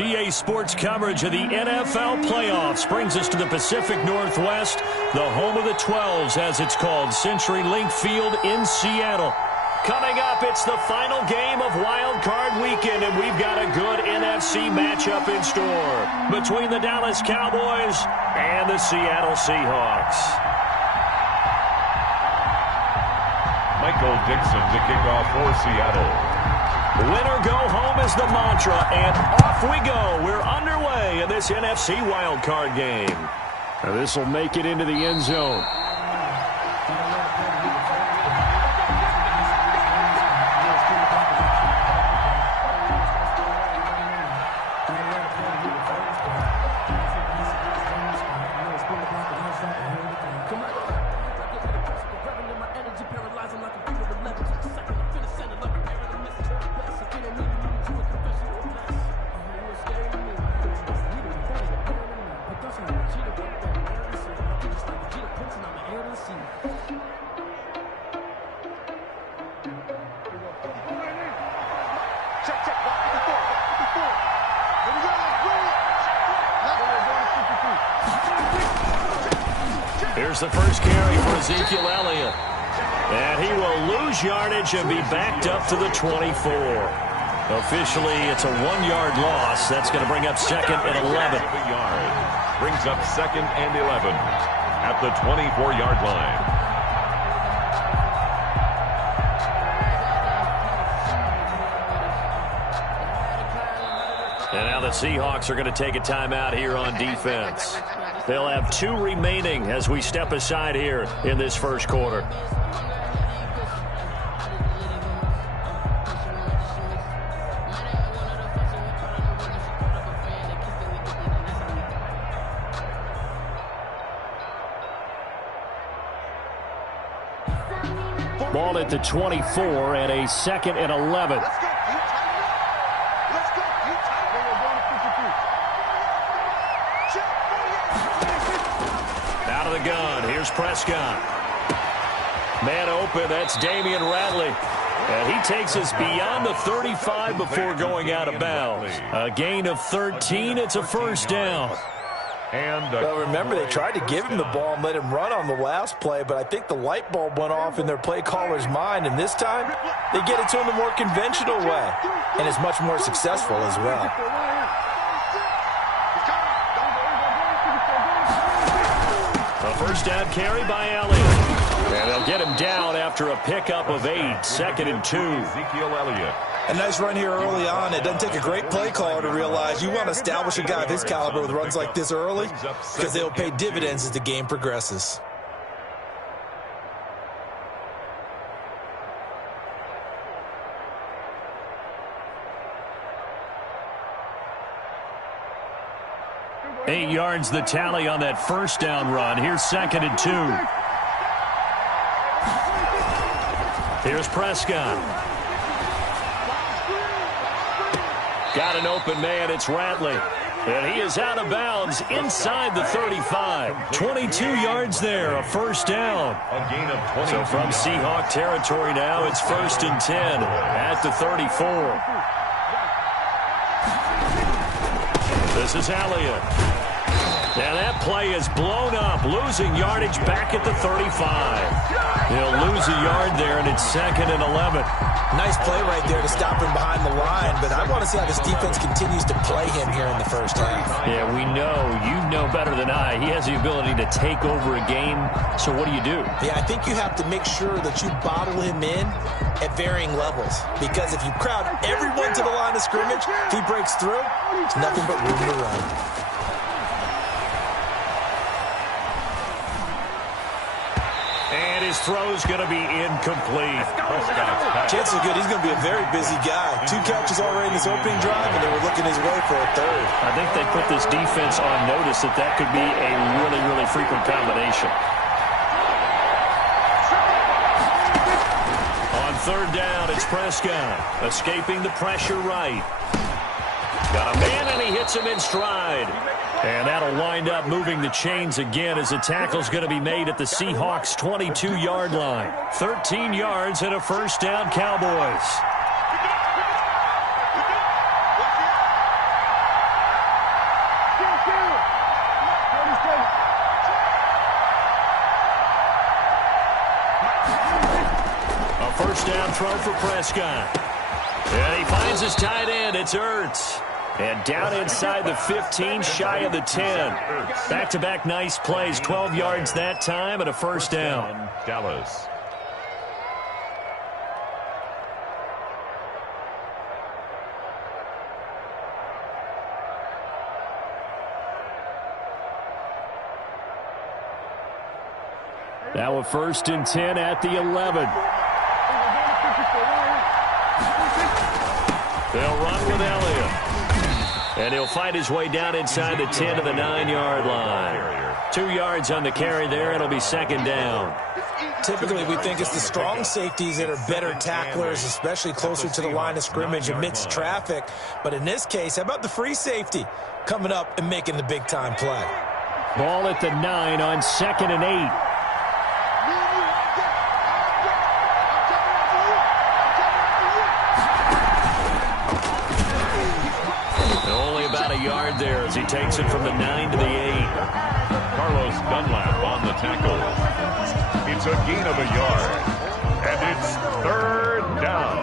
EA Sports coverage of the NFL playoffs brings us to the Pacific Northwest, the home of the 12s, as it's called, CenturyLink Field in Seattle. Coming up, it's the final game of Wild Card Weekend, and we've got a good NFC matchup in store between the Dallas Cowboys and the Seattle Seahawks. Michael Dixon to kick off for Seattle. Winner go home is the mantra, and off we go. We're underway in this NFC wildcard game. This will make it into the end zone. Here's the first carry for Ezekiel Elliott. And he will lose yardage and be backed up to the 24. Officially, it's a 1-yard loss. That's going to bring up second and 11. Brings up second and 11 at the 24-yard line. And now the Seahawks are going to take a timeout here on defense. They'll have 2 remaining as we step aside here in this first quarter. Ball at the 24 and a second and 11. Out of the gun, here's Prescott. Man open, that's Damian Ratley. And he takes us beyond the 35 before going out of bounds. A gain of 13, it's a first down. Well, remember, they tried to give him the ball and let him run on the last play, but I think the light bulb went off in their play caller's mind, and this time they get it to him the more conventional way, and it's much more successful as well. A first down carry by Elliott. And they'll get him down after a pickup of 8, second and 2. Ezekiel Elliott. A nice run here early on. It doesn't take a great play caller to realize you want to establish a guy of his caliber with runs like this early because they'll pay dividends as the game progresses. Eight yards the tally on that first down run. Here's second and 2. Here's Prescott. Got an open man, it's Ratley. And he is out of bounds inside the 35. 22 yards there, a first down. A gain of 20. So from Seahawk territory now, it's first and 10 at the 34. This is Elliott. And that play is blown up, losing yardage back at the 35. He'll lose a yard there, and it's second and 11. Nice play right there to stop him behind the line, but I want to see how this defense continues to play him here in the first half. Yeah, we know. You know better than I. He has the ability to take over a game, so what do? Yeah, I think you have to make sure that you bottle him in at varying levels, because if you crowd everyone to the line of scrimmage, if he breaks through, it's nothing but room to run. And his throw's going to be incomplete. Chances are good he's going to be a very busy guy. 2 catches already in this opening drive, and they were looking his way for a third. I think they put this defense on notice that could be a really, really frequent combination. On third down, it's Prescott. Escaping the pressure right. Got a man, and he hits him in stride. And that'll wind up moving the chains again as the tackle's going to be made at the Seahawks' 22-yard line. 13 yards and a first down, Cowboys. A first down throw for Prescott. And he finds his tight end. It's Ertz. And down inside the 15, shy of the 10. Back-to-back nice plays, 12 yards that time and a first down. Dallas. Now a first and 10 at the 11. They'll run with Elliott. And he'll fight his way down inside the 10 to the 9-yard line. 2 yards on the carry there. It'll be second down. Typically, we think it's the strong safeties that are better tacklers, especially closer to the line of scrimmage amidst traffic. But in this case, how about the free safety coming up and making the big-time play? Ball at the 9 on 2nd and 8. Yard there as he takes it from the 9 to the 8. Carlos Dunlap on the tackle. It's a gain of a yard. And it's third down.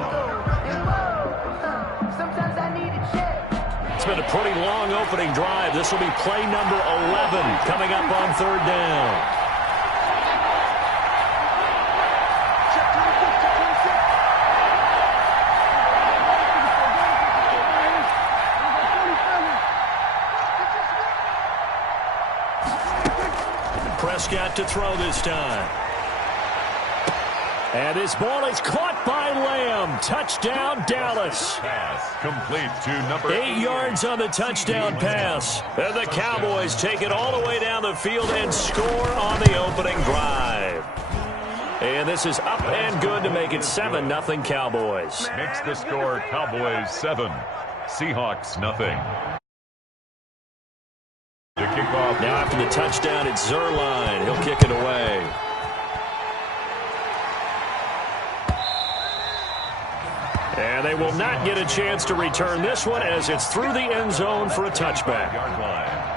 It's been a pretty long opening drive. This will be play number 11 coming up on third down. Prescott to throw this time. And this ball is caught by Lamb. Touchdown, Dallas. Pass complete to number 8 yards on the touchdown pass. And the Cowboys take it all the way down the field and score on the opening drive. And this is up and good to make it 7-0 Cowboys. Makes the score Cowboys 7, Seahawks nothing. To kick off. Now after the touchdown, it's Zerline. He'll kick it away. And they will not get a chance to return this one as it's through the end zone for a touchback. Yard line.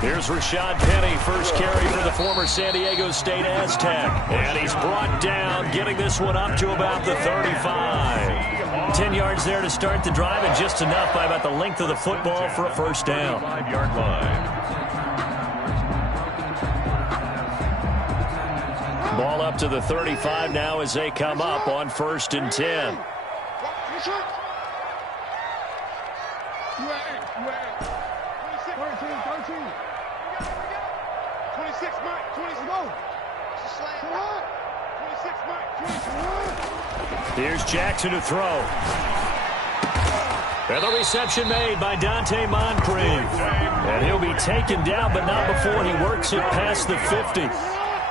Here's Rashad Penny, first carry for the former San Diego State Aztec. And he's brought down, getting this one up to about the 35. 10 yards there to start the drive, and just enough by about the length of the football for a first down. 5-yard line. Ball up to the 35 now as they come up on 1st and 10. Here's Jackson to throw. And the reception made by Dante Moncrief. And he'll be taken down, but not before he works it past the 50.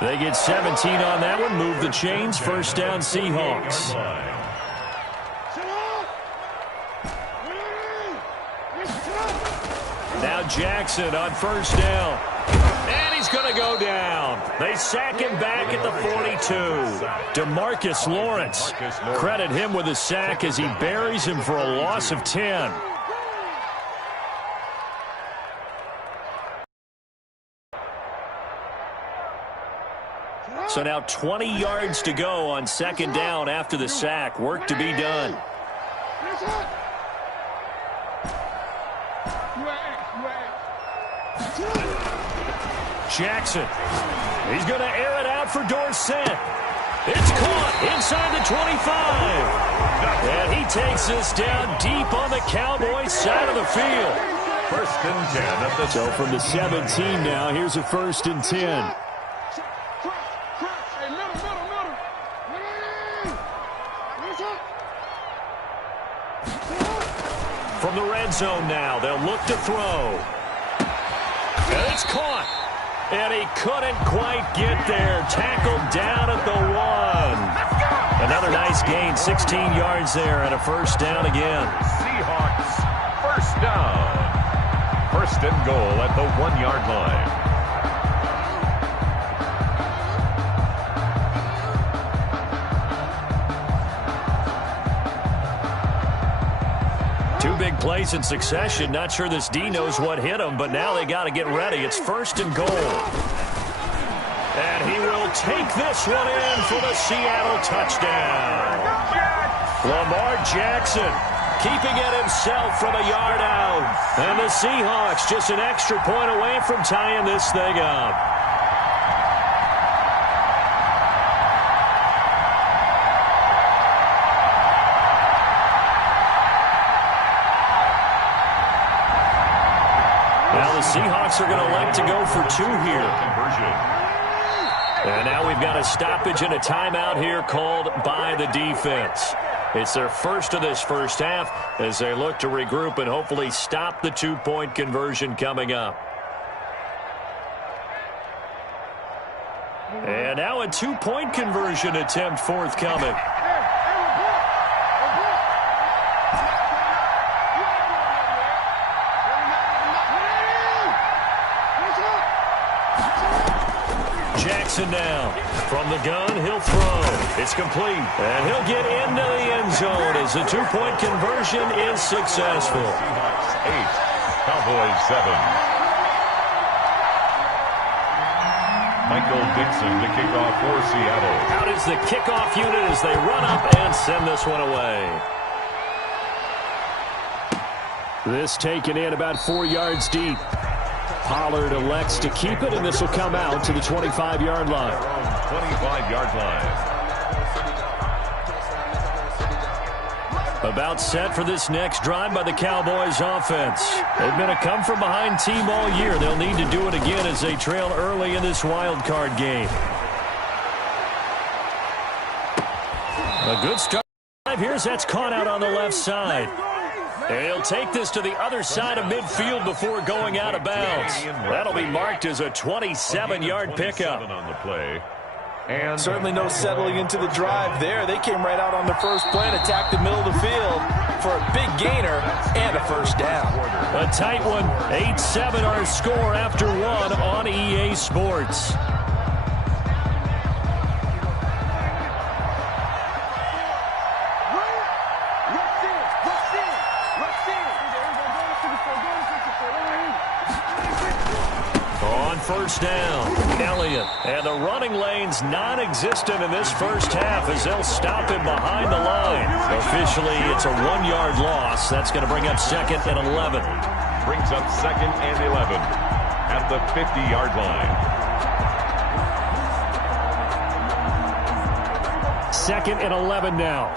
They get 17 on that one, move the chains, first down Seahawks. Now Jackson on first down. And he's going to go down. They sack him back at the 42. DeMarcus Lawrence. Credit him with a sack as he buries him for a loss of 10. So now 20 yards to go on second down after the sack. Work to be done. Jackson. He's going to air it out for Dorsett. It's caught inside the 25. And he takes this down deep on the Cowboys side of the field. 1st and 10 at the. So from the 17 now, here's a 1st and 10. From the red zone now, they'll look to throw. And it's caught. And he couldn't quite get there. Tackled down at the 1. Another nice gain, 16 yards there, and a first down again. Seahawks, first down. 1st and goal at the 1-yard line. plays in succession. Not sure this D knows what hit him, but now they got to get ready. It's 1st and goal. And he will take this one in for the Seattle touchdown. Lamar Jackson keeping it himself from a yard out. And the Seahawks just an extra point away from tying this thing up. Now the Seahawks are going to elect to go for 2 here. And now we've got a stoppage and a timeout here called by the defense. It's their first of this first half as they look to regroup and hopefully stop the 2-point conversion coming up. And now a 2-point conversion attempt forthcoming. Jackson now. From the gun, he'll throw. It's complete. And he'll get into the end zone as the 2-point conversion is successful. 8, Cowboys 7. Michael Dixon to kick off for Seattle. Out is the kickoff unit as they run up and send this one away. This taken in about 4 yards deep. Pollard elects to keep it, and this will come out to the 25-yard line. 25-yard line. About set for this next drive by the Cowboys offense. They've been a come-from-behind team all year. They'll need to do it again as they trail early in this wild card game. A good start. Here's that's caught out on the left side. And he'll take this to the other side of midfield before going out of bounds. That'll be marked as a 27-yard pickup. On the play. And certainly no settling into the drive there. They came right out on the first play and attacked the middle of the field for a big gainer and a first down. A tight one. 8-7 our score after 1 on EA Sports. First down, Elliott. And the running lane's non-existent in this first half as they'll stop him behind the line. Officially, it's a 1-yard loss. That's going to bring up 2nd and 11. Brings up 2nd and 11 at the 50-yard line. 2nd and 11 now.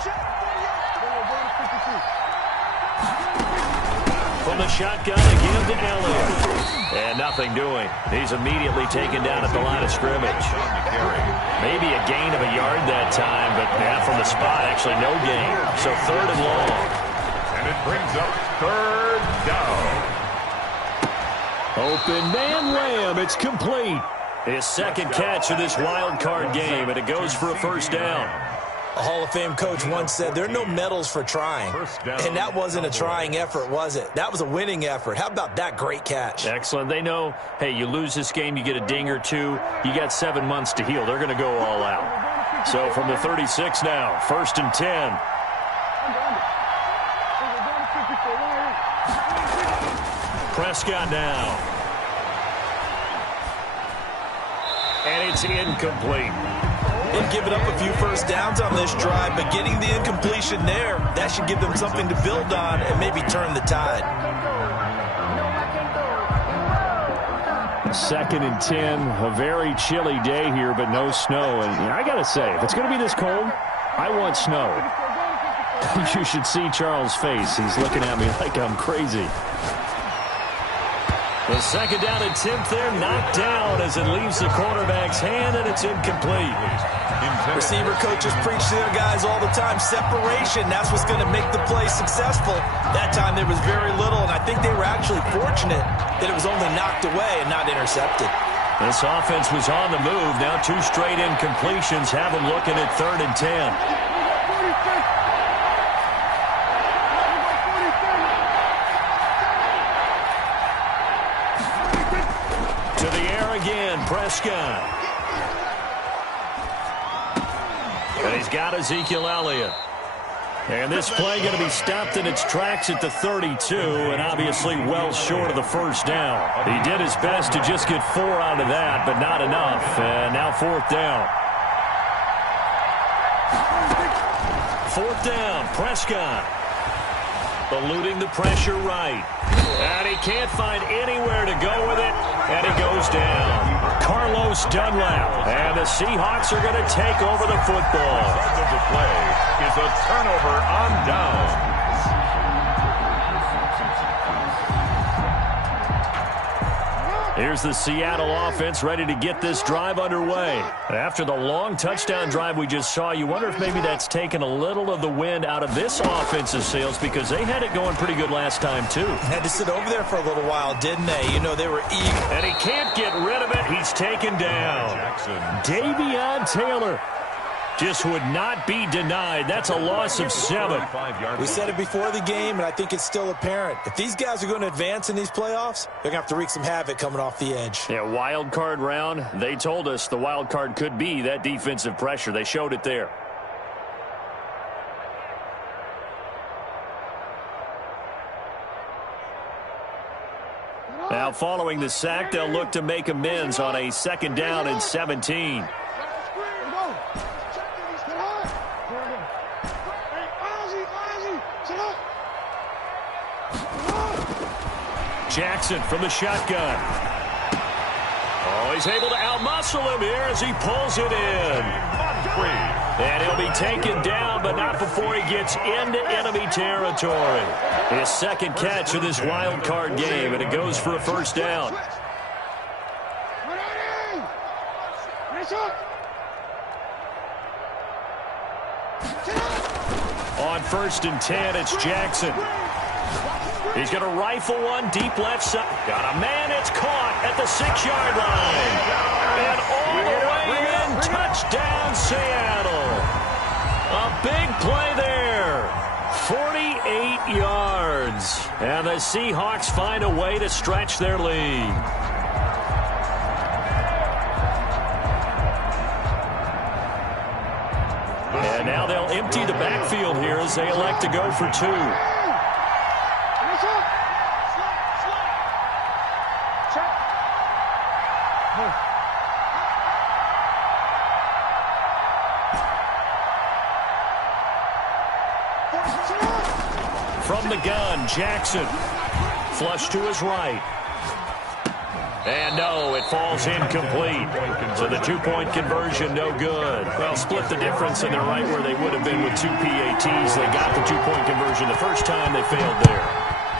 From the shotgun again to Elliott. And nothing doing. He's immediately taken down at the line of scrimmage. Maybe a gain of a yard that time, but from the spot, actually no gain. So 3rd and long. And it brings up 3rd down. Open man Lamb. It's complete. His 2nd catch of this wild card game, and it goes for a first down. A Hall of Fame coach once said there are no medals for trying. And that wasn't a trying effort, was it? That was a winning effort. How about that great catch? Excellent. They know, hey, you lose this game, you get a ding or 2. You got 7 months to heal. They're going to go all out. So from the 36 now, 1st and 10. Prescott now. And it's incomplete. They've given up a few first downs on this drive, but getting the incompletion there, that should give them something to build on and maybe turn the tide. 2nd and 10, a very chilly day here, but no snow. And I got to say, if it's going to be this cold, I want snow. You should see Charles' face. He's looking at me like I'm crazy. The 2nd down attempt there knocked down as it leaves the quarterback's hand, and it's incomplete. Receiver coaches preach to their guys all the time. Separation, that's what's going to make the play successful. That time there was very little, and I think they were actually fortunate that it was only knocked away and not intercepted. This offense was on the move. Now 2 straight incompletions have them looking at 3rd and 10. To the air again, Prescott. And he's got Ezekiel Elliott. And this play going to be stopped in its tracks at the 32, and obviously well short of the first down. He did his best to just get 4 out of that, but not enough. And now 4th down. 4th down, Prescott. Eluding the pressure right. And he can't find anywhere to go with it, and he goes down. Carlos Dunlap. And the Seahawks are going to take over the football. The result of the play is a turnover on down. Here's the Seattle offense ready to get this drive underway. After the long touchdown drive we just saw, you wonder if maybe that's taken a little of the wind out of this offensive sails because they had it going pretty good last time, too. Had to sit over there for a little while, didn't they? You know, they were eager. And he can't get rid of it. He's taken down. Davion Taylor just would not be denied. That's a loss of 7. We said it before the game, and I think it's still apparent. If these guys are going to advance in these playoffs, they're going to have to wreak some havoc coming off the edge. Yeah, wild card round. They told us the wild card could be that defensive pressure. They showed it there. Now, following the sack, they'll look to make amends on a 2nd down and 17. Jackson from the shotgun. Oh, he's able to outmuscle him here as he pulls it in. And he'll be taken down, but not before he gets into enemy territory. His 2nd catch of this wild card game, and it goes for a 1st down. On 1st and 10, it's Jackson. He's going to rifle one deep left side. Got a man. It's caught at the 6-yard line. And all the way in. Touchdown, Seattle. A big play there. 48 yards. And the Seahawks find a way to stretch their lead. And now they'll empty the backfield here as they elect to go for 2. From the gun, Jackson. Flush to his right. And no, it falls incomplete. So the 2-point conversion, no good. Well, split the difference, and they're right where they would have been with 2 PATs. They got the 2-point conversion the first time. They failed there.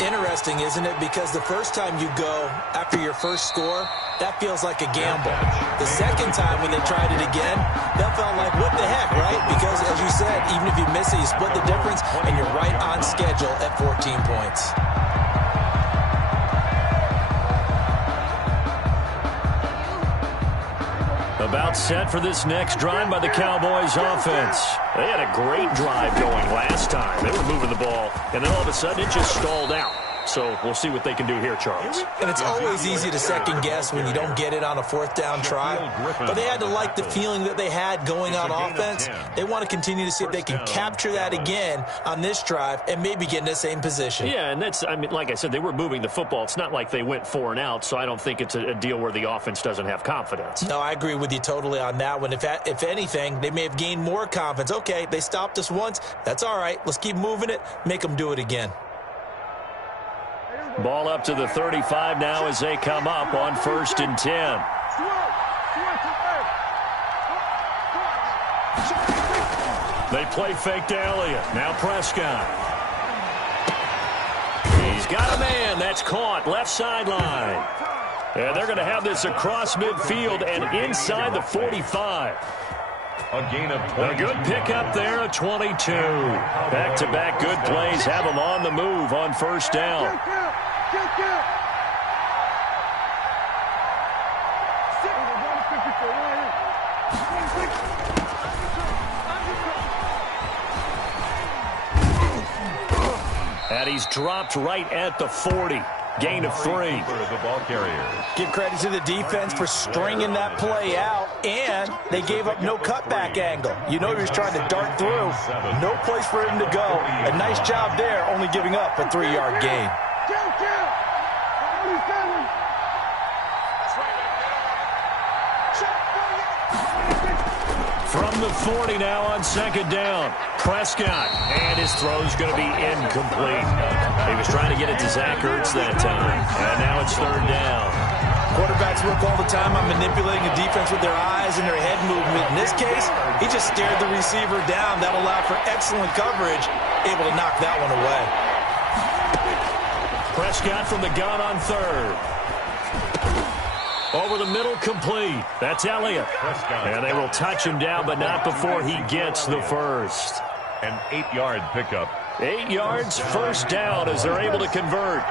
Interesting, isn't it? Because the first time you go after your first score, that feels like a gamble. The second time when they tried it again, that felt like, what the heck, right? Because, as you said, even if you miss it, you split the difference, and you're right on schedule at 14 points. About set for this next drive by the Cowboys offense. They had a great drive going last time. They were moving the ball, and then all of a sudden it just stalled out. So we'll see what they can do here, Charles. And it's always easy to second guess when you don't get it on a 4th down try. But they had to like the feeling that they had going on offense. They want to continue to see if they can capture that again on this drive and maybe get in the same position. Yeah, and that's, I mean, like I said, they were moving the football. It's not like they went 4 and out, so I don't think it's a deal where the offense doesn't have confidence. No, I agree with you totally on that one. If anything, they may have gained more confidence. Okay, they stopped us once. That's all right. Let's keep moving it. Make them do it again. Ball up to the 35 now as they come up on 1st and 10. They play fake to Elliott. Now Prescott. He's got a man. That's caught. Left sideline. And they're going to have this across midfield and inside the 45. A gain of 20. A good pickup there, a 22. Back-to-back good plays have them on the move on 1st down. And he's dropped right at the 40. Gain of 3. The ball carriers. Give credit to the defense for stringing that play out, and they gave up no cutback angle. You know he was trying to dart through. No place for him to go. A nice job there, only giving up a 3-yard gain. From the 40 now on second down. Prescott, and his throw's going to be incomplete. He was trying to get it to Zach Ertz that time, and now it's third down. Quarterbacks work all the time on manipulating a defense with their eyes and their head movement. In this case, he just stared the receiver down. That allowed for excellent coverage, able to knock that one away. Prescott from the gun on third. Over the middle, complete. That's Elliott. And they will touch him down, but not before he gets the first. An 8-yard pickup. 8 yards, first down as they're able to convert.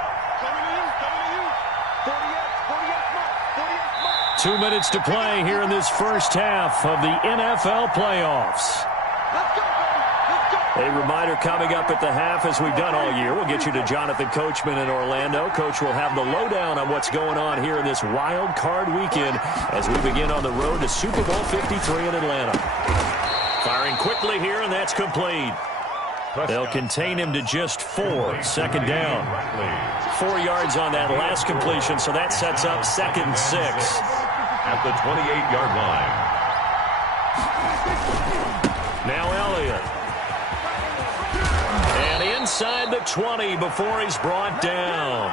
2 minutes to play here in this first half of the NFL playoffs. A reminder coming up at the half, as we've done all year. We'll get you to Jonathan Coachman in Orlando. Coach will have the lowdown on what's going on here in this wild card weekend as we begin on the road to Super Bowl 53 in Atlanta. Firing quickly here, and that's complete. They'll contain him to just 4. Second down. 4 yards on that last completion, so that sets up 2nd and 6. At the 28-yard line. Now Elliott. Inside the 20 before he's brought down.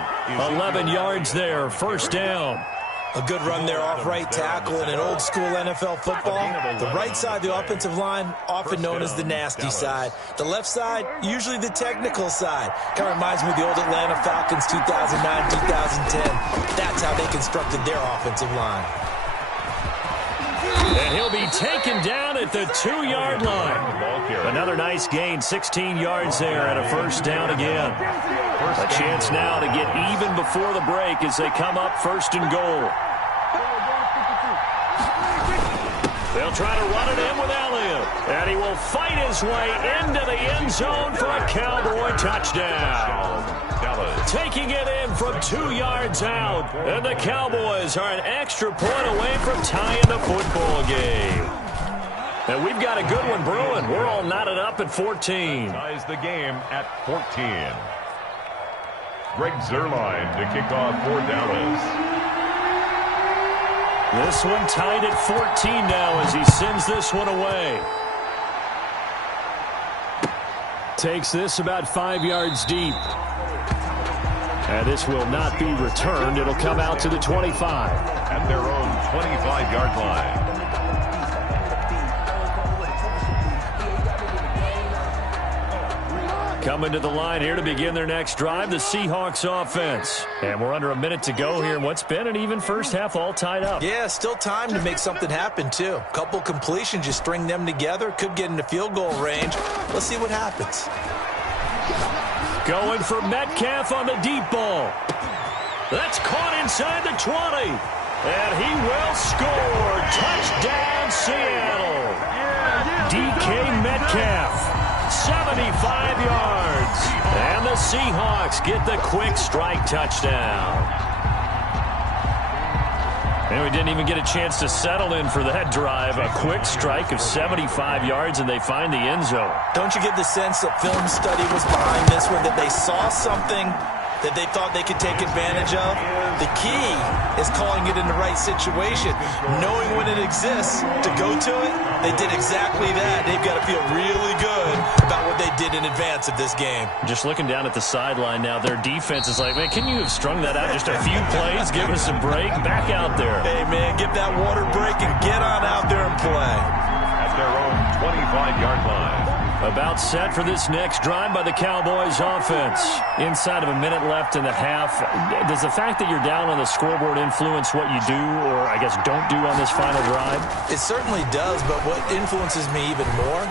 11 yards there, first down. A good run there off right tackle in an old school NFL football. The right side of the offensive line, often known as the nasty side. The left side, usually the technical side. Kind of reminds me of the old Atlanta Falcons 2009-2010. That's how they constructed their offensive line. And he'll be taken down at the 2-yard line. Another nice gain, 16 yards there, and a first down again. A chance now to get even before the break as they come up first and goal. They'll try to run it in with Elliott, and he will fight his way into the end zone for a Cowboy touchdown. Taking it in from 2 yards out, and the Cowboys are an extra point away from tying the football game. And we've got a good one brewing. We're all knotted up at 14. Ties the game at 14. Greg Zuerlein to kick off for Dallas. This one tied at 14 now as he sends this one away. Takes this about 5 yards deep. And this will not be returned. It'll come out to the 25. At their own 25-yard line. Coming to the line here to begin their next drive, the Seahawks offense. And we're under a minute to go here in what's been an even first half, all tied up. Yeah, still time to make something happen, too. A couple completions, you string them together, could get into field goal range. Let's see what happens. Going for Metcalf on the deep ball. That's caught inside the 20. And he will score. Touchdown, Seattle. DK Metcalf, 75 yards. And the Seahawks get the quick strike touchdown. And we didn't even get a chance to settle in for that drive. A quick strike of 75 yards, and they find the end zone. Don't you get the sense that film study was behind this one, that they saw something that they thought they could take advantage of? The key is calling it in the right situation, knowing when it exists to go to it. They did exactly that. They've got to feel really good about what they did in advance of this game. Just looking down at the sideline now, their defense is like, man, can you have strung that out just a few plays? Give us a break. Back out there. Hey, man, give that water break and get on out there and play. At their own 25-yard line. About set for this next drive by the Cowboys offense. Inside of a minute left in the half. Does the fact that you're down on the scoreboard influence what you do, or I guess don't do on this final drive? It certainly does, but what influences me even more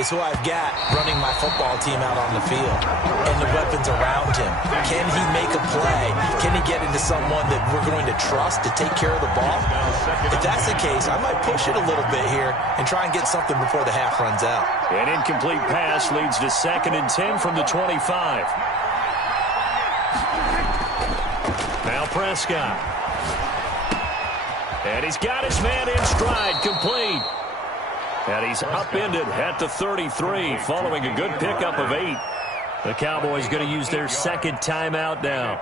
is who I've got running my football team out on the field and the weapons around him. Can he make a play? Can he get into someone that we're going to trust to take care of the ball? If that's the case, I might push it a little bit here and try and get something before the half runs out. An incomplete pass leads to 2nd and 10 from the 25. Prescott. And he's got his man in stride, complete. And he's upended at the 33 following a good pickup of 8. The Cowboys going to use their second timeout now,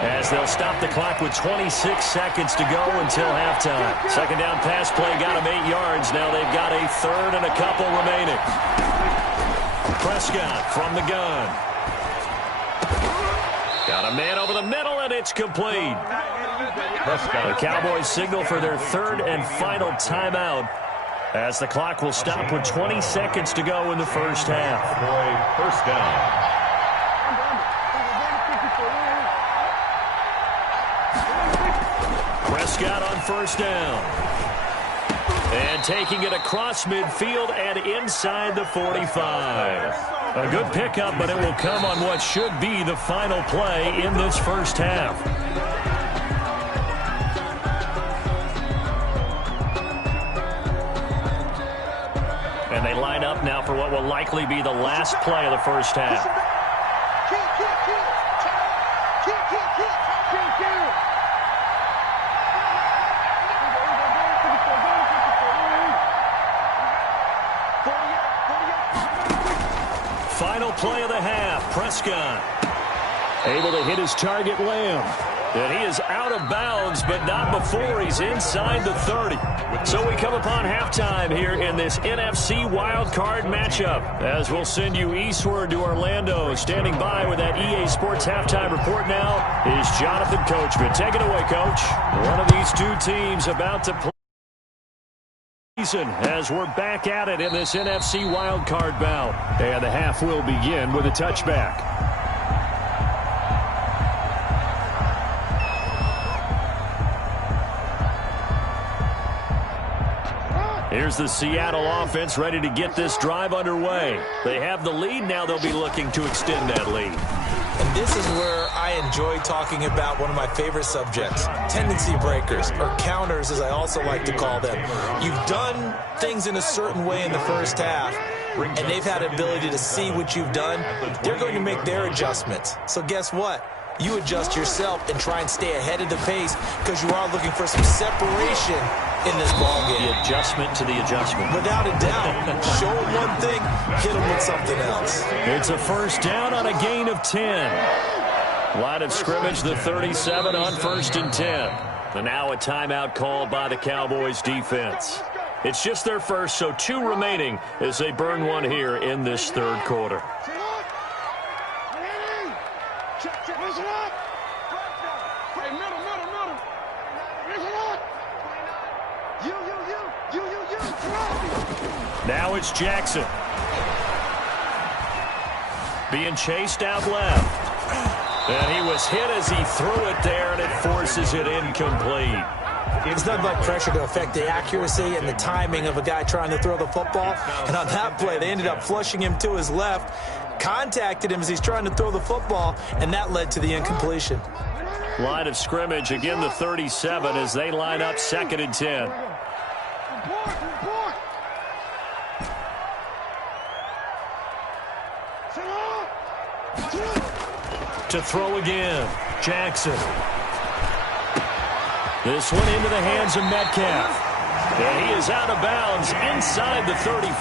as they'll stop the clock with 26 seconds to go until halftime. Second down pass play got them 8 yards. Now they've got a third and a couple remaining. Prescott from the gun. Got a man over the middle, and it's complete. The Cowboys signal for their third and final timeout, as the clock will stop with 20 seconds to go in the first half. First down. Prescott on first down. And taking it across midfield and inside the 45. A good pickup, but it will come on what should be the final play in this first half. And they line up now for what will likely be the last play of the first half. Final play of the half. Prescott able to hit his target, Lamb. And he is out of bounds, but not before he's inside the 30. So we come upon halftime here in this NFC wildcard matchup, as we'll send you eastward to Orlando. Standing by with that EA Sports halftime report now is Jonathan Coachman. Take it away, Coach. One of these two teams about to play as we're back at it in this NFC wildcard bout. And the half will begin with a touchback. Here's the Seattle offense ready to get this drive underway. They have the lead. Now they'll be looking to extend that lead. And this is where I enjoy talking about one of my favorite subjects, tendency breakers, or counters as I also like to call them. You've done things in a certain way in the first half, and they've had the ability to see what you've done. They're going to make their adjustments. So guess what? You adjust yourself and try and stay ahead of the pace, because you are looking for some separation in this ballgame. The adjustment to the adjustment. Without a doubt. Show them one thing, hit them with something else. It's a first down on a gain of 10. Line of scrimmage, the 37 on 1st and 10. And now a timeout called by the Cowboys defense. It's just their first, so 2 remaining as they burn one here in this third quarter. Now it's Jackson. Being chased out left. And he was hit as he threw it there, and it forces it incomplete. It's nothing but pressure to affect the accuracy and the timing of a guy trying to throw the football. And on that play, they ended up flushing him to his left, contacted him as he's trying to throw the football, and that led to the incompletion. Line of scrimmage, again the 37 as they line up 2nd and 10. To throw again, Jackson. This one into the hands of Metcalf. And he is out of bounds inside the 35.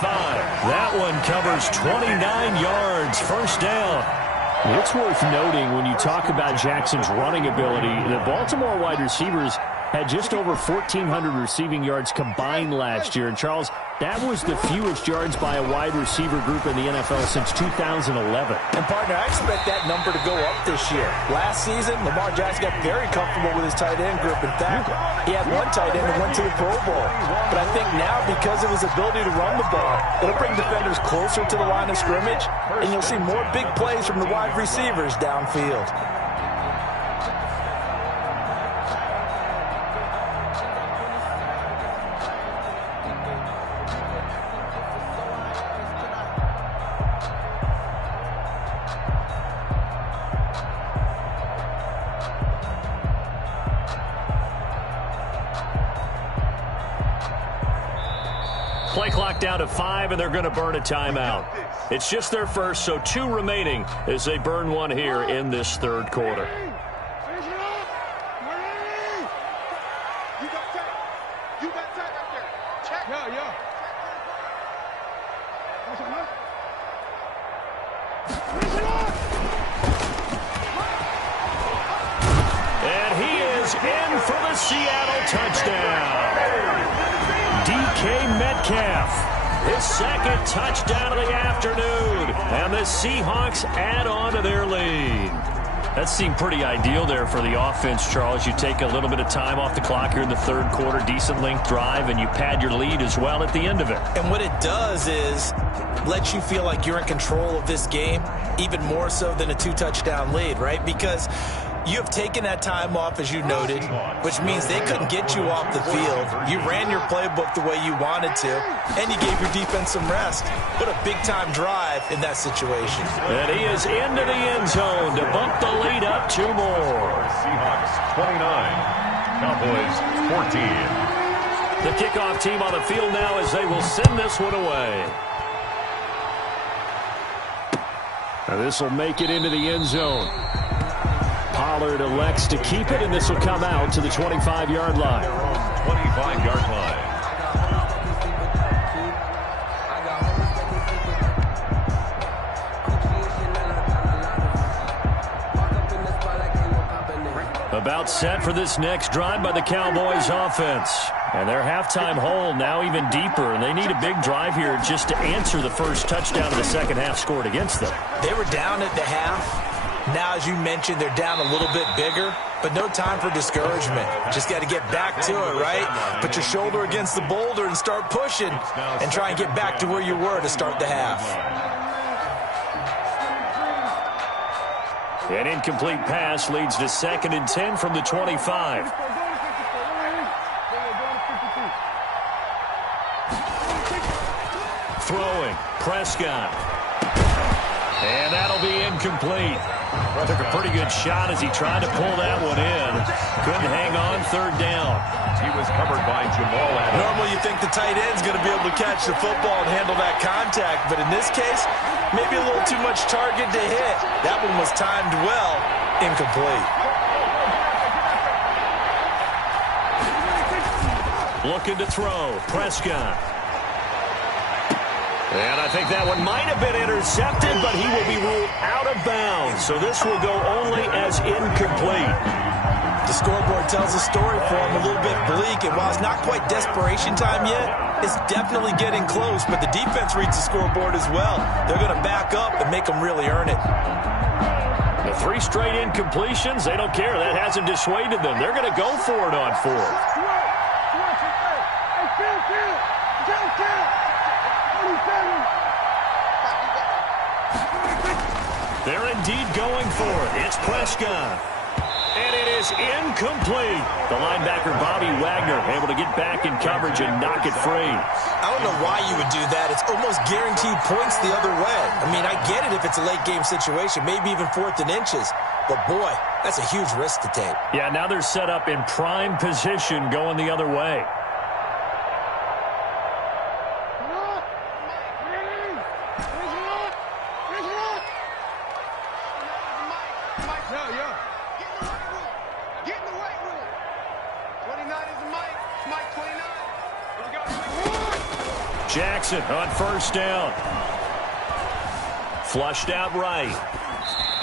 That one covers 29 yards, first down. It's worth noting when you talk about Jackson's running ability, the Baltimore wide receivers had just over 1,400 receiving yards combined last year. And, Charles, that was the fewest yards by a wide receiver group in the NFL since 2011. And, partner, I expect that number to go up this year. Last season, Lamar Jackson got very comfortable with his tight end group. In fact, he had one tight end that went to the Pro Bowl. But I think now, because of his ability to run the ball, it'll bring defenders closer to the line of scrimmage, and you'll see more big plays from the wide receivers downfield. Play clock down to 5, and they're going to burn a timeout. It's just their first, so 2 remaining as they burn one here in this third quarter. And he is in for the Seattle touchdown. DK Metcalf, his second touchdown of the afternoon. And the Seahawks add on to their lead. That seemed pretty ideal there for the offense, Charles. You take a little bit of time off the clock here in the third quarter, decent length drive, and you pad your lead as well at the end of it. And what it does is let you feel like you're in control of this game, even more so than a 2-touchdown lead, right? Because you have taken that time off, as you noted, which means they couldn't get you off the field. You ran your playbook the way you wanted to, and you gave your defense some rest. What a big-time drive in that situation. And he is into the end zone to bump the lead up 2 more. Seahawks 29, Cowboys 14. The kickoff team on the field now as they will send this one away. Now this will make it into the end zone. Pollard elects to keep it, and this will come out to the 25-yard line. 25-yard line. About set for this next drive by the Cowboys offense. And their halftime hole now even deeper, and they need a big drive here just to answer the first touchdown of the second half scored against them. They were down at the half. Now, as you mentioned, they're down a little bit bigger, but no time for discouragement. Just got to get back to it, right? Put your shoulder against the boulder and start pushing and try and get back to where you were to start the half. An incomplete pass leads to 2nd and 10 from the 25. Throwing, Prescott. And that'll be incomplete. Took a pretty good shot as he tried to pull that one in. Couldn't hang on, 3rd down. He was covered by Jamal Adams. Normally you think the tight end's going to be able to catch the football and handle that contact, but in this case, maybe a little too much target to hit. That one was timed well, incomplete. Looking to throw, Prescott. And I think that one might have been intercepted, but he will be ruled out of bounds. So this will go only as incomplete. The scoreboard tells a story for him, a little bit bleak. And while it's not quite desperation time yet, it's definitely getting close. But the defense reads the scoreboard as well. They're going to back up and make them really earn it. The 3 straight incompletions, they don't care. That hasn't dissuaded them. They're going to go for it on 4th. They're indeed going for it. It's Prescott. And it is incomplete. The linebacker, Bobby Wagner, able to get back in coverage and knock it free. I don't know why you would do that. It's almost guaranteed points the other way. I mean, I get it if it's a late game situation, maybe even 4th and inches. But, boy, that's a huge risk to take. Yeah, now they're set up in prime position going the other way. Jackson on 1st down. Flushed out right.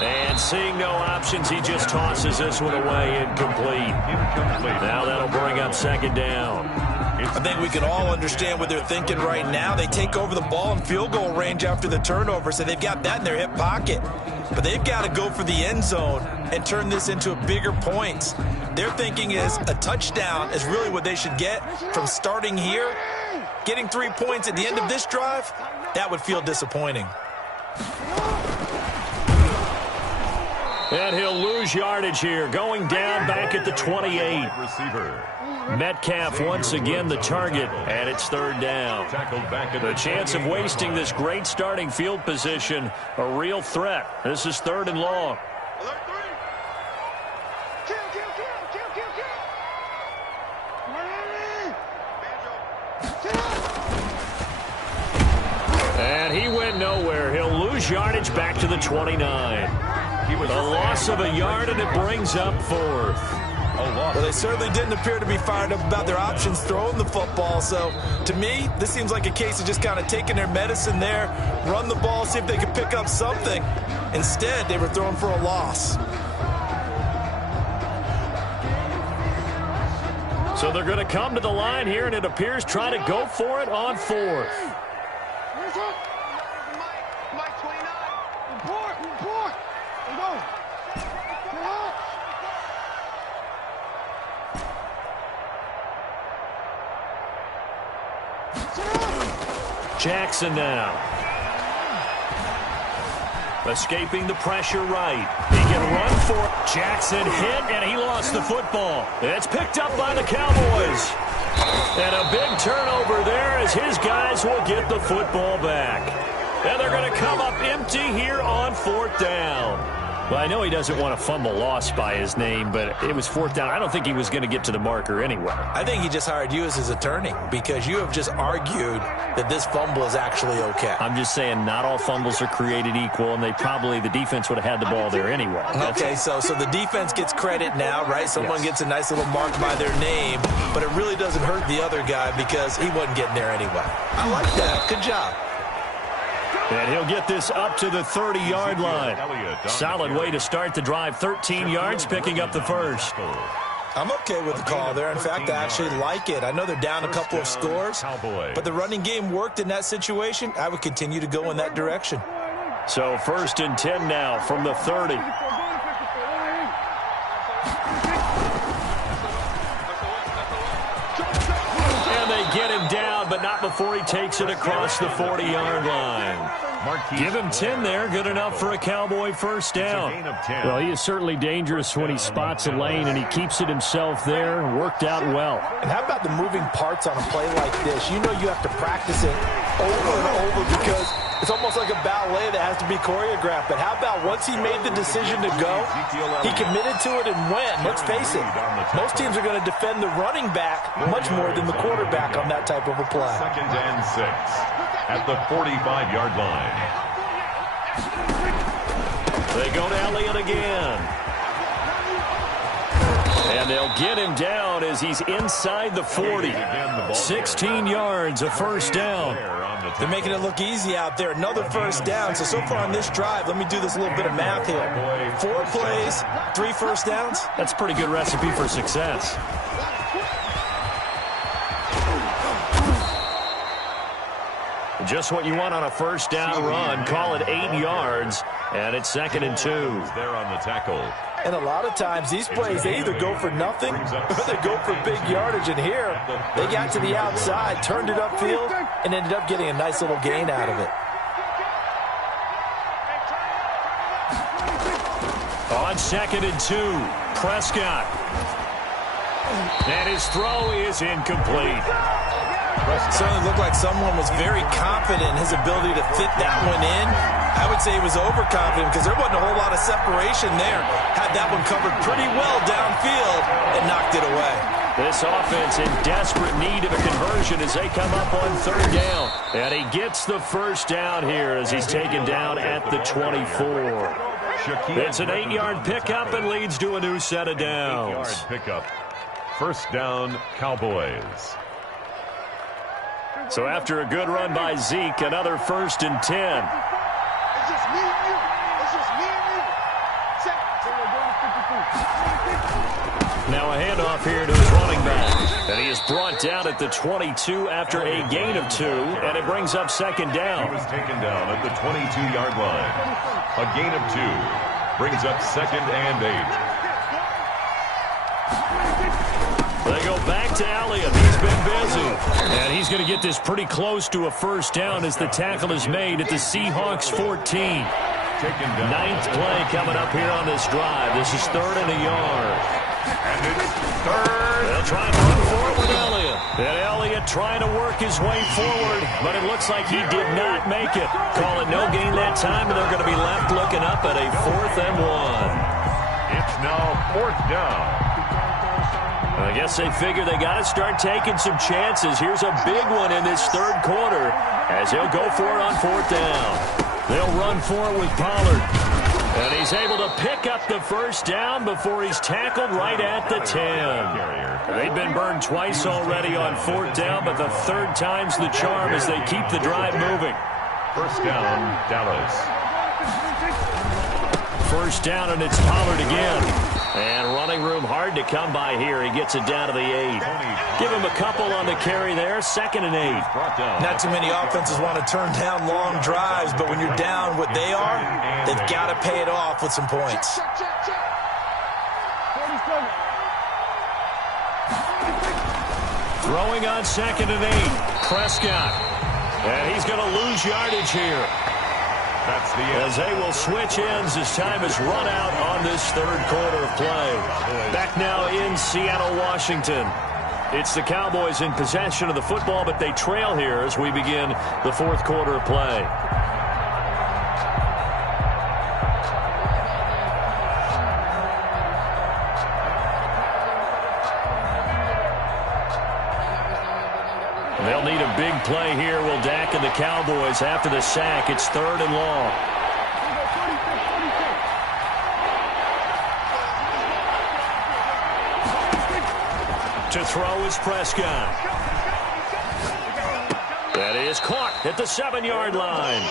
And seeing no options, he just tosses this one away, incomplete. Now that'll bring up 2nd down. I think we can all understand what they're thinking right now. They take over the ball in field goal range after the turnover, so they've got that in their hip pocket. But they've got to go for the end zone and turn this into a bigger points. Their thinking is a touchdown is really what they should get from starting here. Getting 3 points at the end of this drive, that would feel disappointing. And he'll lose yardage here, going down back at the 28. Metcalf once again the target, and it's 3rd down. The chance of wasting this great starting field position, a real threat. This is 3rd and long. And he went nowhere. He'll lose yardage back to the 29. A loss of a yard, and it brings up 4th. Well, they certainly didn't appear to be fired up about their options throwing the football. So, to me, this seems like a case of just kind of taking their medicine there, run the ball, see if they could pick up something. Instead, they were throwing for a loss. So they're going to come to the line here, and it appears try to go for it on fourth. Jackson now. Escaping the pressure right. He can run for it. Jackson hit, and he lost the football. It's picked up by the Cowboys. And a big turnover there as his guys will get the football back. And they're going to come up empty here on fourth down. Well, I know he doesn't want a fumble lost by his name, but it was fourth down. I don't think he was going to get to the marker anyway. I think he just hired you as his attorney because you have just argued that this fumble is actually okay. I'm just saying not all fumbles are created equal, and the defense would have had the ball there anyway. Okay, so the defense gets credit now, right? Someone gets a nice little mark by their name, but it really doesn't hurt the other guy because he wasn't getting there anyway. I like that. Good job. And he'll get this up to the 30-yard line. Solid way to start the drive. 13 yards, picking up the first. I'm okay with the call there. In fact, I actually like it. I know they're down a couple of scores, but the running game worked in that situation. I would continue to go in that direction. So 1st and 10 now from the 30. And they get him down, but not before he takes it across the 40-yard line. Give him 10 there. Good enough for a Cowboy first down. Well, he is certainly dangerous when he spots a lane, and he keeps it himself there. Worked out well. And how about the moving parts on a play like this? You know you have to practice it over and over because it's almost like a ballet that has to be choreographed. But how about once he made the decision to go, he committed to it and went. Let's face it, most teams are going to defend the running back much more than the quarterback on that type of a play. 2nd and 6 at the 45-yard line. They go to Elliott again. And they'll get him down as he's inside the 40. 16 yards, a first down. They're making it look easy out there. Another first down. So far on this drive, let me do this little bit of math here. 4 plays, 3 first downs. That's a pretty good recipe for success. Just what you want on a first down run. Call it 8 yards, and it's 2nd and 2. There on the tackle. And a lot of times, these plays, they either go for nothing or they go for big yardage. And here, they got to the outside, turned it upfield, and ended up getting a nice little gain out of it. On 2nd and 2, Prescott. And his throw is incomplete. Certainly looked like someone was very confident in his ability to fit that one in. I would say he was overconfident because there wasn't a whole lot of separation there. Had that one covered pretty well downfield and knocked it away. This offense in desperate need of a conversion as they come up on 3rd down. And he gets the first down here as he's taken down at the 24. It's an 8-yard pickup and leads to a new set of downs. 8-yard pickup. First down, Cowboys. So after a good run by Zeke, another 1st and 10. It's just me and you. It's just me and you. Now a handoff here to his running back. And he is brought down at the 22 after a gain of 2, and it brings up 2nd down. He was taken down at the 22-yard line. A gain of 2 brings up 2nd and 8. They go back to Elliott. He's been busy. And he's going to get this pretty close to a first down as the tackle is made at the Seahawks 14. Ninth play coming up here on this drive. This is 3rd and a yard. And it's 3rd. They'll try and run for it with Elliott. And Elliott trying to work his way forward, but it looks like he did not make it. Call it no gain that time, and they're going to be left looking up at a 4th and 1. It's now 4th down. I guess they figure they got to start taking some chances. Here's a big one in this 3rd quarter as they'll go for it on 4th down. They'll run for it with Pollard. And he's able to pick up the first down before he's tackled right at the 10. They've been burned twice already on 4th down, but the third time's the charm as they keep the drive moving. First down, Dallas. First down, and it's Pollard again. And running room hard to come by here. He gets it down to the 8. Give him a couple on the carry there. 2nd and 8. Not too many offenses want to turn down long drives, but when you're down what they are, they've got to pay it off with some points. Throwing on 2nd and 8. Prescott. And he's going to lose yardage here. That's the end. As they will switch ends as time is run out on this third quarter of play. Back now in Seattle, Washington. It's the Cowboys in possession of the football, but they trail here as we begin the fourth quarter of play. They'll need a big play here. Will Dak and the Cowboys after the sack. It's 3rd and long. To throw is Prescott. That is caught at the 7-yard line.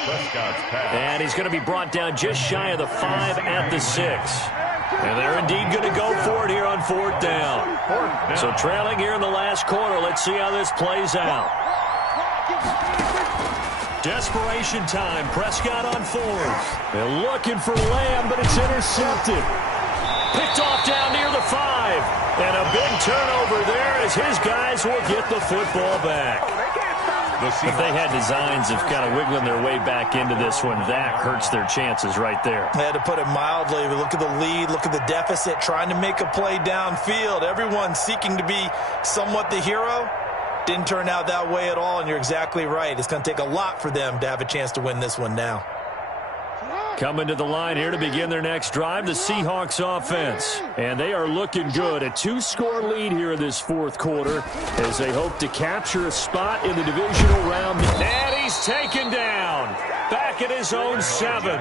And he's going to be brought down just shy of the 5 at the 6. And they're indeed going to go for it here on 4th down. So trailing here in the last quarter. Let's see how this plays out. Desperation time. Prescott on 4th. They're looking for Lamb, but it's intercepted. Picked off down near the 5. And a big turnover there as his guys will get the football back. If they had designs of kind of wiggling their way back into this one, that hurts their chances right there. They had to put it mildly. Look at the lead, look at the deficit, trying to make a play downfield. Everyone seeking to be somewhat the hero. Didn't turn out that way at all, and you're exactly right. It's going to take a lot for them to have a chance to win this one now. Coming to the line here to begin their next drive, the Seahawks offense. And they are looking good. A 2-score lead here in this fourth quarter as they hope to capture a spot in the divisional round. And he's taken down. Back at his own 7.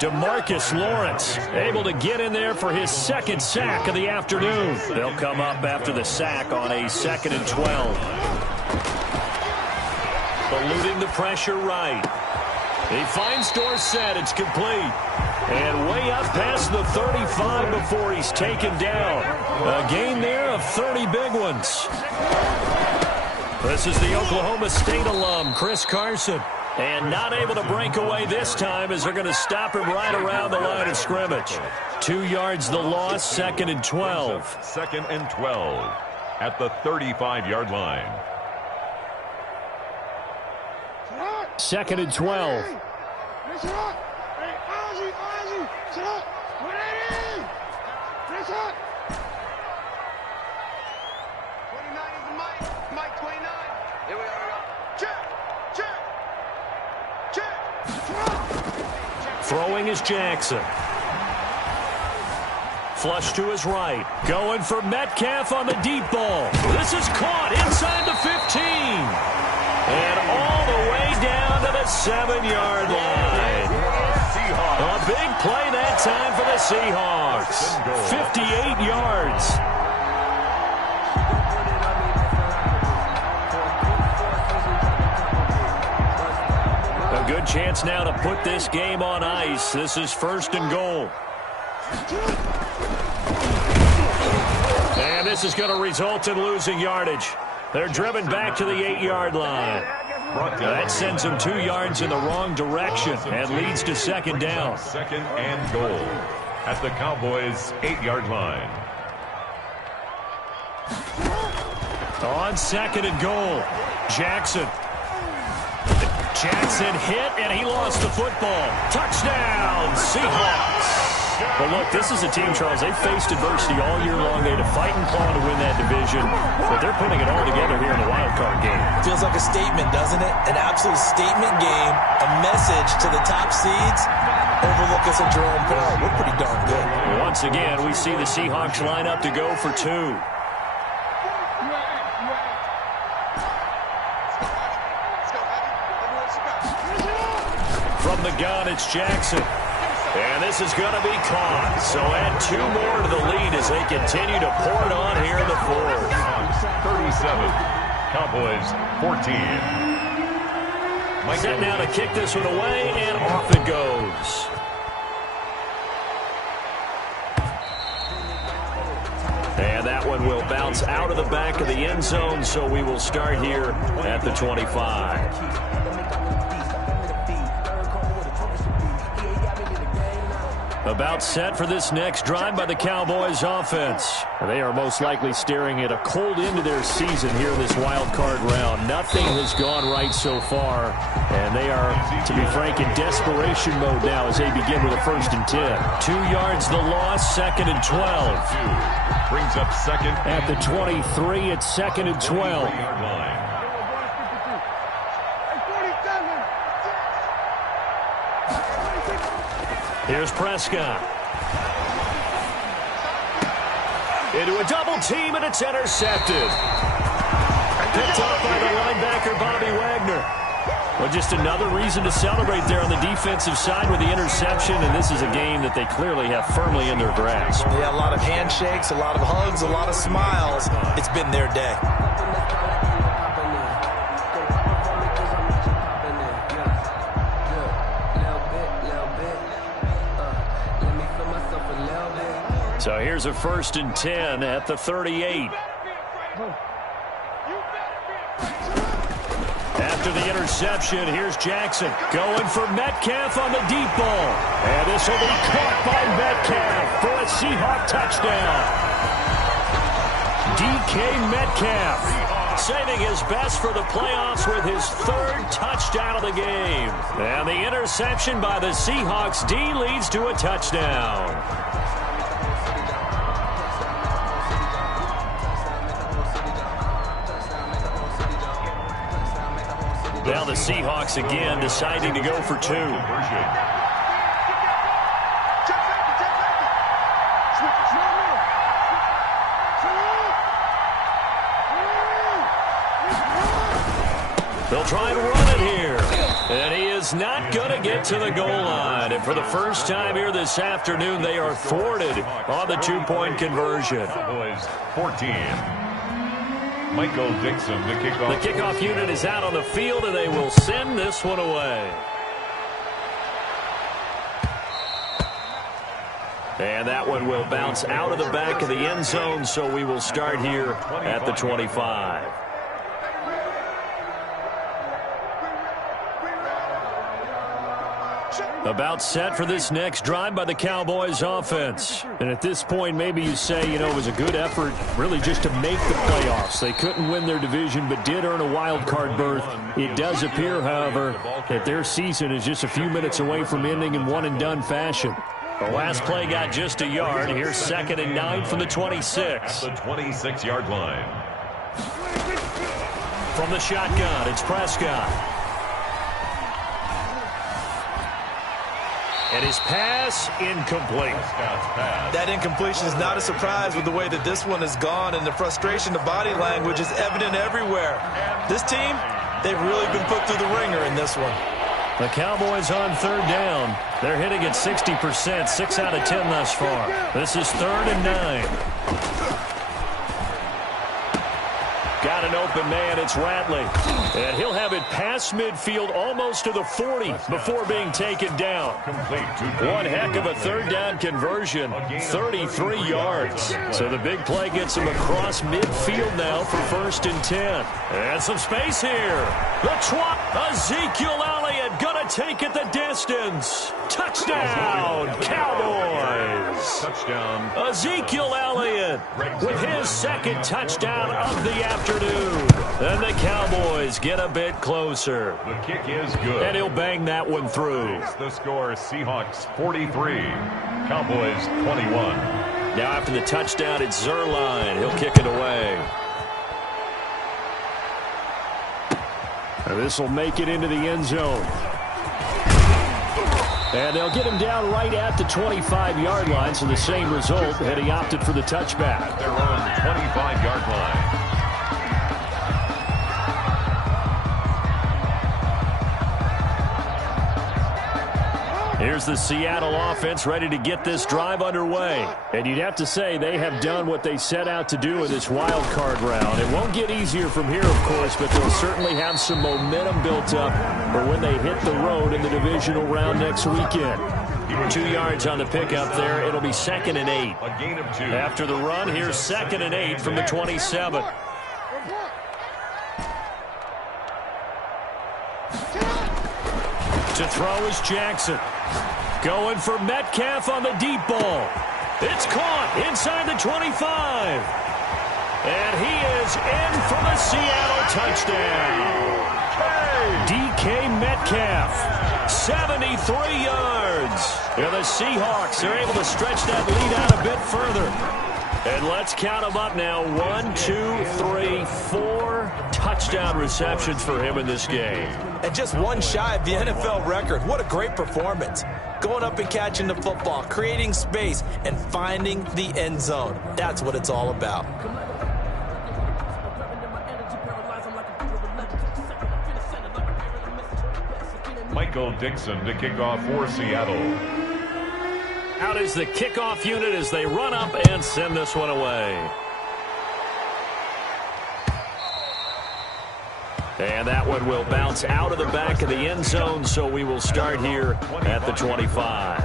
DeMarcus Lawrence able to get in there for his 2nd sack of the afternoon. They'll come up after the sack on a 2nd and 12. Eluding the pressure right. He finds Dorsett. It's complete. And way up past the 35 before he's taken down. A gain there of 30 big ones. This is the Oklahoma State alum, Chris Carson. And not able to break away this time as they're going to stop him right around the line of scrimmage. 2 yards the loss, 2nd and 12. 2nd and 12 at the 35-yard line. 2nd and 12. Throwing is Jackson. Flush to his right. Going for Metcalf on the deep ball. This is caught inside the 15. And all the way down to the 7-yard line. A big play that time for the Seahawks. 58 yards. A good chance now to put this game on ice. This is 1st and goal. And this is going to result in losing yardage. They're driven back to the 8-yard line. That sends them 2 yards in the wrong direction and leads to 2nd down. 2nd and goal at the Cowboys' 8-yard line. On 2nd and goal, Jackson. Jackson hit, and he lost the football. Touchdown, Seahawks. But look, this is a team, Charles, they faced adversity all year long. They had to fight and claw to win that division, but they're putting it all together here in the wild card game. Feels like a statement, doesn't it? An absolute statement game, a message to the top seeds. Overlook us at Jerome Powell. We're pretty darn good. Once again, we see the Seahawks line up to go for 2. From the gun, it's Jackson. And this is going to be caught. So add 2 more to the lead as they continue to pour it on here in the fourth. 37, Cowboys 14. Set now to kick this one away, and off it goes. And that one will bounce out of the back of the end zone, so we will start here at the 25. About set for this next drive by the Cowboys offense. They are most likely staring at a cold end to their season here in this wild card round. Nothing has gone right so far, and they are, to be frank, in desperation mode now as they begin with a 1st and 10. 2 yards the loss, 2nd and 12. Brings up second. At the 23, it's 2nd and 12. Here's Prescott. Into a double team, and it's intercepted. Picked up by the linebacker, Bobby Wagner. Well, just another reason to celebrate there on the defensive side with the interception, and this is a game that they clearly have firmly in their grasp. Yeah, a lot of handshakes, a lot of hugs, a lot of smiles. It's been their day. So here's a 1st and 10 at the 38. After the interception, here's Jackson going for Metcalf on the deep ball. And this will be caught by Metcalf for a Seahawk touchdown. DK Metcalf saving his best for the playoffs with his 3rd touchdown of the game. And the interception by the Seahawks D leads to a touchdown. Now the Seahawks again deciding to go for 2. They'll try and run it here. And he is not going to get to the goal line. And for the first time here this afternoon, they are thwarted on the 2-point conversion. Cowboys 14. Michael Dixon, the kickoff. The kickoff unit is out on the field, and they will send this one away. And that one will bounce out of the back of the end zone, so we will start here at the 25. About set for this next drive by the Cowboys offense. And at this point, maybe you say, you know, it was a good effort really just to make the playoffs. They couldn't win their division but did earn a wild card berth. It does appear, however, that their season is just a few minutes away from ending in one-and-done fashion. The last play got just a yard. Here's 2nd and 9 from the 26. The 26-yard line. From the shotgun, it's Prescott. And his pass, incomplete. That incompletion is not a surprise with the way that this one has gone, and the frustration, the body language is evident everywhere. This team, they've really been put through the ringer in this one. The Cowboys on 3rd down. They're hitting at 60%, 6 out of 10 thus far. This is 3rd and 9. Got an open man, it's Ratley. And he'll have it past midfield almost to the 40 before being taken down. One heck of a 3rd down conversion, 33 yards. So the big play gets him across midfield now for 1st and 10. And some space here. The Ezekiel Elliott gonna take it the distance. Touchdown, Cowboys. Touchdown. Ezekiel Elliott with his 2nd touchdown of the afternoon. And the Cowboys get a bit closer. The kick is good. And he'll bang that one through. The score, Seahawks 43, Cowboys 21. Now after the touchdown, it's Zerline. He'll kick it away. And this will make it into the end zone. And they'll get him down right at the 25-yard line, so the same result had he opted for the touchback. Their own 25-yard line. Here's the Seattle offense ready to get this drive underway. And you'd have to say they have done what they set out to do in this wild card round. It won't get easier from here, of course, but they'll certainly have some momentum built up for when they hit the road in the divisional round next weekend. 2 yards on the pickup there. It'll be 2nd and 8. A gain of 2. After the run, here's 2nd and 8 from the 27. To throw is Jackson. Going for Metcalf on the deep ball. It's caught inside the 25. And he is in for the Seattle touchdown. DK Metcalf, 73 yards. And the Seahawks are able to stretch that lead out a bit further. And let's count them up now. 1, 2, 3, 4 touchdown receptions for him in this game. And just one shy of the NFL record. What a great performance. Going up and catching the football, creating space, and finding the end zone. That's what it's all about. Michael Dixon to kick off for Seattle. Out is the kickoff unit as they run up and send this one away. And that one will bounce out of the back of the end zone, so we will start here at the 25.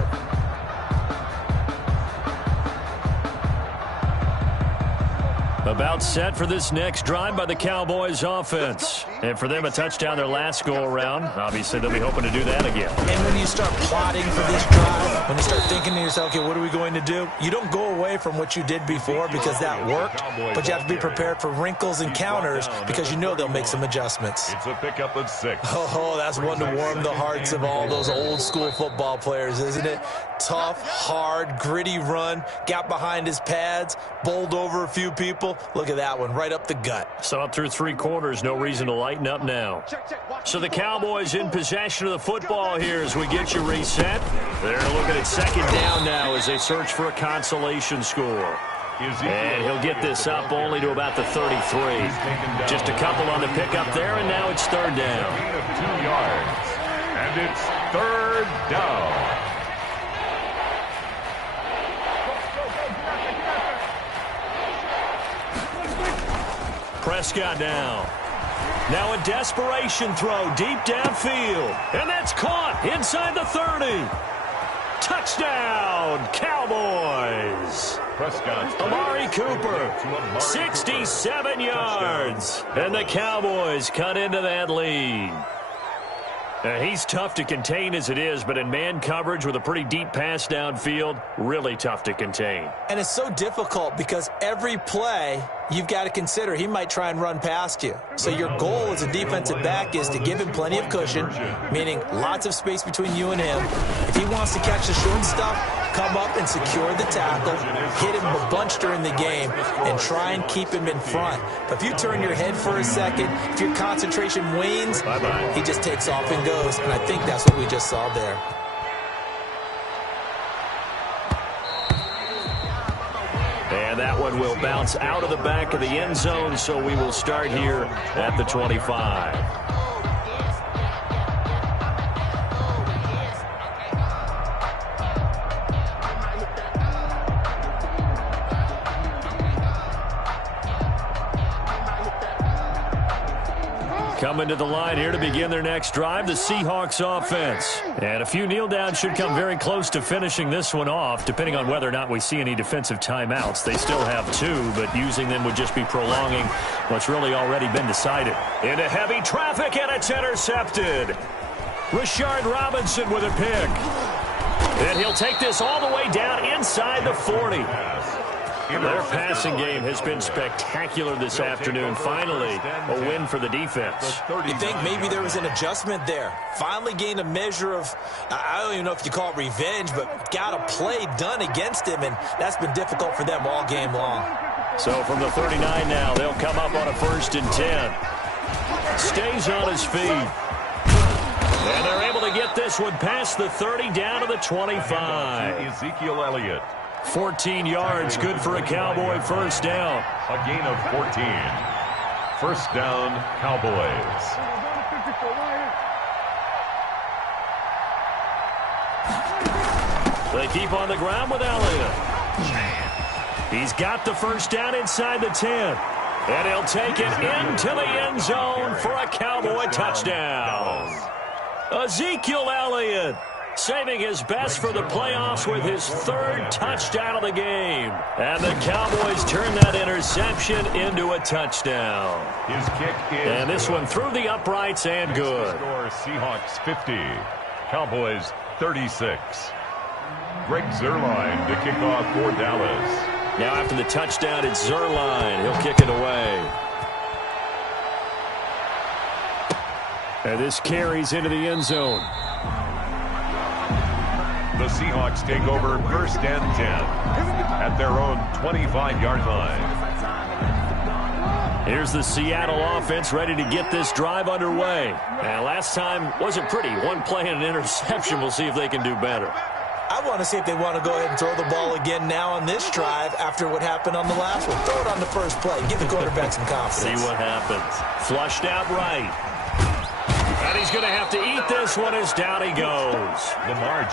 About set for this next drive by the Cowboys offense. And for them, a touchdown their last go-around. Obviously, they'll be hoping to do that again. And when you start plotting for this drive, when you start thinking to yourself, okay, what are we going to do? You don't go away from what you did before because that worked, but you have to be prepared for wrinkles and counters because you know they'll make some adjustments. It's a pickup of 6. Oh, that's one to warm the hearts of all those old-school football players, isn't it? Tough, hard, gritty run, got behind his pads, bowled over a few people. Look at that one, right up the gut. So up through 3 quarters, no reason to lighten up now. So the Cowboys in possession of the football here as we get you reset. They're looking at 2nd down now as they search for a consolation score. And he'll get this up only to about the 33. Just a couple on the pickup there, and now it's 3rd down. 2 yards. And it's 3rd down. Prescott now. Now a desperation throw deep downfield. And that's caught inside the 30. Touchdown, Cowboys. Prescott. Amari Cooper, 67 yards. And the Cowboys cut into that lead. He's tough to contain as it is, but in man coverage with a pretty deep pass downfield, really tough to contain. And it's so difficult because every play you've got to consider he might try and run past you. So your goal as a defensive back is to give him plenty of cushion, meaning lots of space between you and him. If he wants to catch the short stuff, come up and secure the tackle, hit him a bunch during the game, and try and keep him in front. But if you turn your head for a second, if your concentration wanes, he just takes off and goes. And I think that's what we just saw there. And that one will bounce out of the back of the end zone, so we will start here at the 25. Coming to the line here to begin their next drive, the Seahawks offense. And a few kneel downs should come very close to finishing this one off, depending on whether or not we see any defensive timeouts. They still have 2, but using them would just be prolonging what's really already been decided. Into heavy traffic, and it's intercepted. Rashard Robinson with a pick. And he'll take this all the way down inside the 40. Their passing game has been spectacular this afternoon. Finally, a win for the defense. You think maybe there was an adjustment there? Finally gained a measure of, I don't even know if you call it revenge, but got a play done against him, and that's been difficult for them all game long. So from the 39 now, they'll come up on a 1st and 10. Stays on his feet. And they're able to get this one past the 30 down to the 25. Ezekiel Elliott. 14 yards, good for a Cowboy 1st down. A gain of 14. 1st down, Cowboys. They keep on the ground with Elliott. He's got the first down inside the 10. And he'll take it into the end zone for a Cowboy touchdown. Ezekiel Elliott saving his best for the playoffs with his third touchdown of the game. And the Cowboys turn that interception into a touchdown. His kick is and this one through the uprights and good. Score Seahawks 50, Cowboys 36. Greg Zuerlein to kick off for Dallas. Now after the touchdown, it's Zuerlein. He'll kick it away. And this carries into the end zone. The Seahawks take over first and 10 at their own 25-yard line. Here's the Seattle offense ready to get this drive underway. And last time wasn't pretty. One play and an interception. We'll see if they can do better. I want to see if they want to go ahead and throw the ball again now on this drive after what happened on the last one. Throw it on the first play. Give the quarterback some confidence. See what happens. Flushed out right. And he's going to have to eat this one as down he goes.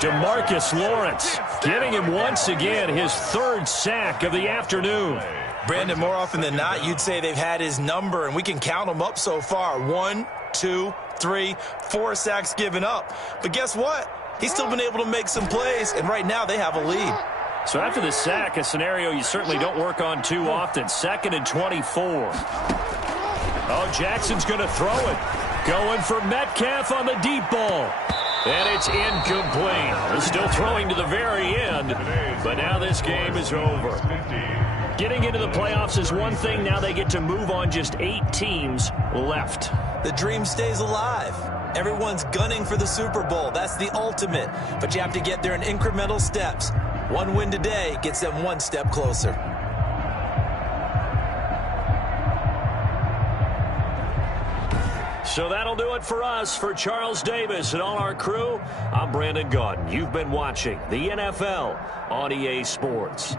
DeMarcus Lawrence getting him once again his third sack of the afternoon. Brandon, more often than not, you'd say they've had his number, and we can count them up so far. 1, 2, 3, 4 sacks given up. But guess what? He's still been able to make some plays, and right now they have a lead. So after the sack, a scenario you certainly don't work on too often. 2nd and 24. Oh, Jackson's going to throw it. Going for Metcalf on the deep ball. And it's incomplete. They're still throwing to the very end, but now this game is over. Getting into the playoffs is one thing. Now they get to move on. Just 8 teams left. The dream stays alive. Everyone's gunning for the Super Bowl. That's the ultimate. But you have to get there in incremental steps. One win today gets them one step closer. So that'll do it for us. For Charles Davis and all our crew, I'm Brandon Gaudin. You've been watching the NFL on EA Sports.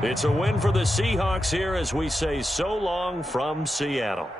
It's a win for the Seahawks here as we say so long from Seattle.